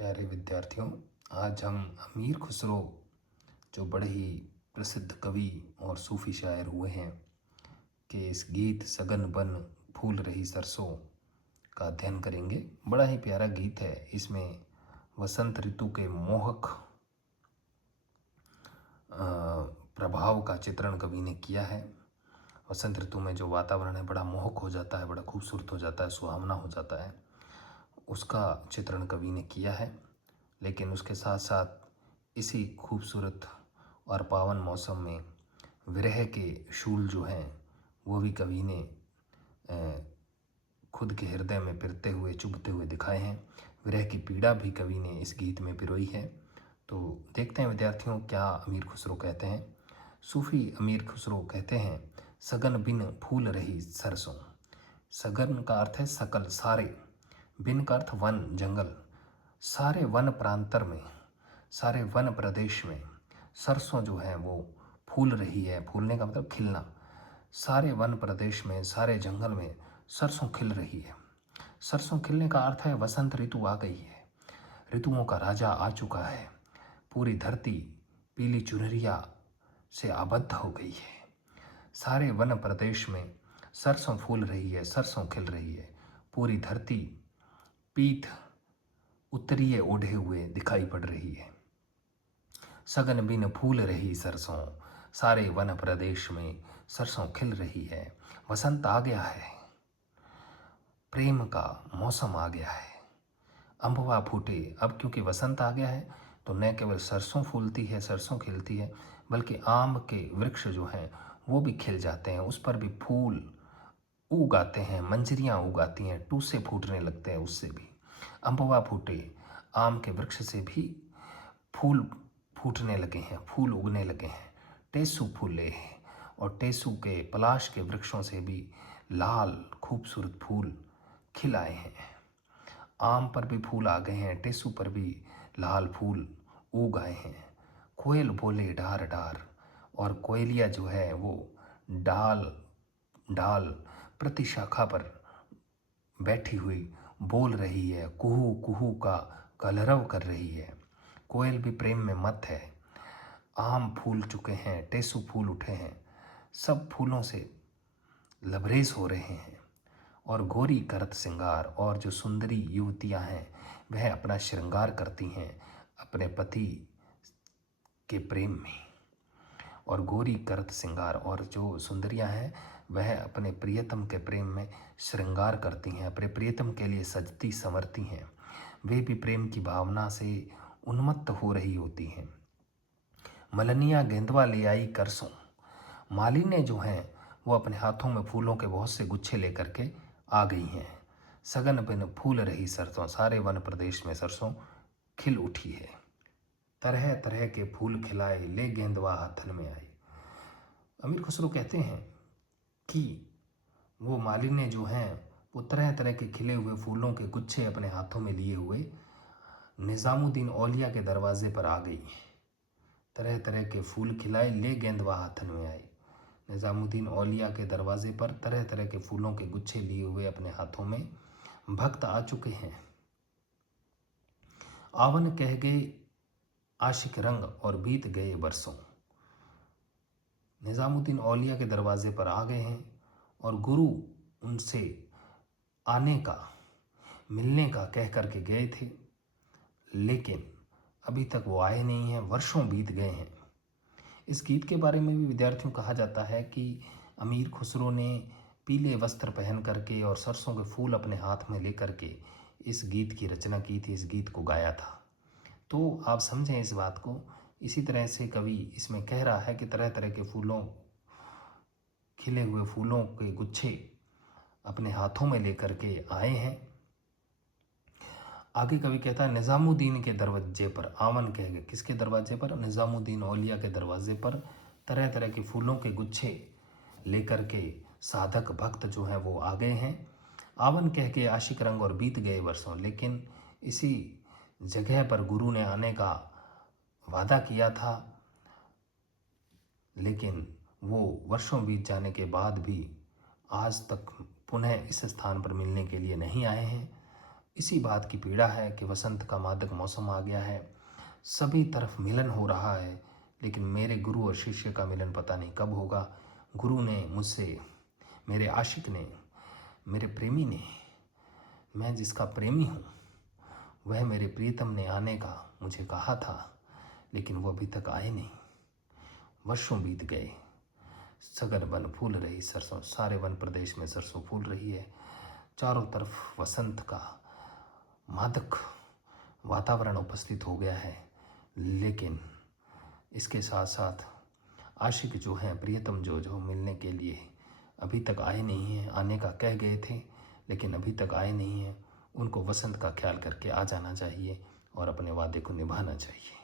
प्यारे विद्यार्थियों, आज हम अमीर खुसरो जो बड़े ही प्रसिद्ध कवि और सूफी शायर हुए हैं कि इस गीत सगन बन फूल रही सरसों का अध्ययन करेंगे। बड़ा ही प्यारा गीत है। इसमें वसंत ऋतु के मोहक प्रभाव का चित्रण कवि ने किया है। वसंत ऋतु में जो वातावरण है बड़ा मोहक हो जाता है, बड़ा खूबसूरत हो जाता है, सुहावना हो जाता है, उसका चित्रण कवि ने किया है। लेकिन उसके साथ साथ इसी खूबसूरत और पावन मौसम में विरह के शूल जो हैं वो भी कवि ने खुद के हृदय में पिरते हुए चुभते हुए दिखाए हैं। विरह की पीड़ा भी कवि ने इस गीत में पिरोई है। तो देखते हैं विद्यार्थियों क्या अमीर खुसरो कहते हैं। सूफी अमीर खुसरो कहते हैं, सगन बिन फूल रही सरसों। सगन का अर्थ है सकल, सारे। बिन का अर्थ वन, जंगल। सारे वन प्रांतर में, सारे वन प्रदेश में सरसों जो है वो फूल रही है। फूलने का मतलब खिलना। सारे वन प्रदेश में, सारे जंगल में सरसों खिल रही है। सरसों खिलने का अर्थ है वसंत ऋतु आ गई है, ऋतुओं का राजा आ चुका है। पूरी धरती पीली चुनरिया से आबद्ध हो गई है। सारे वन प्रदेश में सरसों फूल रही है, सरसों खिल रही है। पूरी धरती पीत उत्तरीय ओढ़े हुए दिखाई पड़ रही है। सगन बिन फूल रही सरसों, सारे वन प्रदेश में सरसों खिल रही है। वसंत आ गया है, प्रेम का मौसम आ गया है। अम्बवा फूटे। अब क्योंकि वसंत आ गया है तो न केवल सरसों फूलती है, सरसों खिलती है, बल्कि आम के वृक्ष जो हैं वो भी खिल जाते हैं। उस पर भी फूल उग आते हैं, मंजरियाँ उग आती हैं, टूसे फूटने लगते हैं उससे भी। अम्बवा फूटे, आम के वृक्ष से भी फूल फूटने लगे हैं, फूल उगने लगे हैं। टेसू फूले हैं, और टेसू के पलाश के वृक्षों से भी लाल खूबसूरत फूल खिल आए हैं। आम पर भी फूल आ गए हैं, टेसू पर भी लाल फूल उग आए हैं। कोयल बोले डार डार, और कोयलिया जो है वो डाल डाल प्रति शाखा पर बैठी हुई बोल रही है, कुहू कुहू का कलरव कर रही है। कोयल भी प्रेम में मत है। आम फूल चुके हैं, टेसू फूल उठे हैं, सब फूलों से लबरेज हो रहे हैं। और गोरी करत श्रृंगार, और जो सुंदरी युवतियां हैं वह अपना श्रृंगार करती हैं अपने पति के प्रेम में। और गोरी करत श्रृंगार, और जो सुंदरियां हैं वह अपने प्रियतम के प्रेम में श्रृंगार करती हैं, अपने प्रियतम के लिए सजती संवरती हैं। वे भी प्रेम की भावना से उन्मत्त हो रही होती हैं। मलनिया गेंदवा ले आई करसों। मालिन्य जो हैं वो अपने हाथों में फूलों के बहुत से गुच्छे लेकर के आ गई हैं। सगन बिन फूल रही सरसों, सारे वन प्रदेश में सरसों खिल उठी है। तरह तरह के फूल खिलाए, ले गेंदवा हाथन में आई। अमीर खुसरो कहते हैं कि वो मालिन्य जो हैं वो तरह तरह के खिले हुए फूलों के गुच्छे अपने हाथों में लिए हुए निज़ामुद्दीन औलिया के दरवाजे पर आ गई। तरह तरह के फूल खिलाए, ले गेंदवा हाथन में आई। निज़ामुद्दीन औलिया के दरवाजे पर तरह तरह के फूलों के गुच्छे लिए हुए अपने हाथों में भक्त आ चुके हैं। आवन कह गए आशिक रंग, और बीत गए बरसों। निज़ामुद्दीन औलिया के दरवाजे पर आ गए हैं और गुरु उनसे आने का, मिलने का कह करके गए थे, लेकिन अभी तक वो आए नहीं हैं, वर्षों बीत गए हैं। इस गीत के बारे में भी विद्यार्थियों कहा जाता है कि अमीर खुसरो ने पीले वस्त्र पहन करके और सरसों के फूल अपने हाथ में लेकर के इस गीत की रचना की थी, इस गीत को गाया था। तो आप समझें इस बात को। इसी तरह से कवि इसमें कह रहा है कि तरह तरह के फूलों, खिले हुए फूलों के गुच्छे अपने हाथों में लेकर के आए हैं। आगे कवि कहता है, निज़ामुद्दीन के दरवाजे पर आवन कह गए। किसके दरवाजे पर? निज़ामुद्दीन औलिया के दरवाजे पर तरह तरह के फूलों के गुच्छे लेकर के साधक भक्त जो हैं वो आ गए हैं। आवन कह के आशिक रंग, और बीत गए वर्षों। लेकिन इसी जगह पर गुरु ने आने का वादा किया था, लेकिन वो वर्षों बीत जाने के बाद भी आज तक पुनः इस स्थान पर मिलने के लिए नहीं आए हैं। इसी बात की पीड़ा है कि वसंत का मादक मौसम आ गया है, सभी तरफ मिलन हो रहा है, लेकिन मेरे गुरु और शिष्य का मिलन पता नहीं कब होगा। गुरु ने मुझसे, मेरे आशिक ने, मेरे प्रेमी ने, मैं जिसका प्रेमी हूँ, वह मेरे प्रीतम ने आने का मुझे कहा था, लेकिन वो अभी तक आए नहीं। वर्षों बीत गए, सघन वन फूल रही सरसों, सारे वन प्रदेश में सरसों फूल रही है, चारों तरफ वसंत का मादक वातावरण उपस्थित हो गया है, लेकिन इसके साथ साथ आशिक जो हैं, प्रियतम जो मिलने के लिए अभी तक आए नहीं हैं, आने का कह गए थे लेकिन अभी तक आए नहीं हैं। उनको वसंत का ख्याल करके आ जाना चाहिए और अपने वादे को निभाना चाहिए।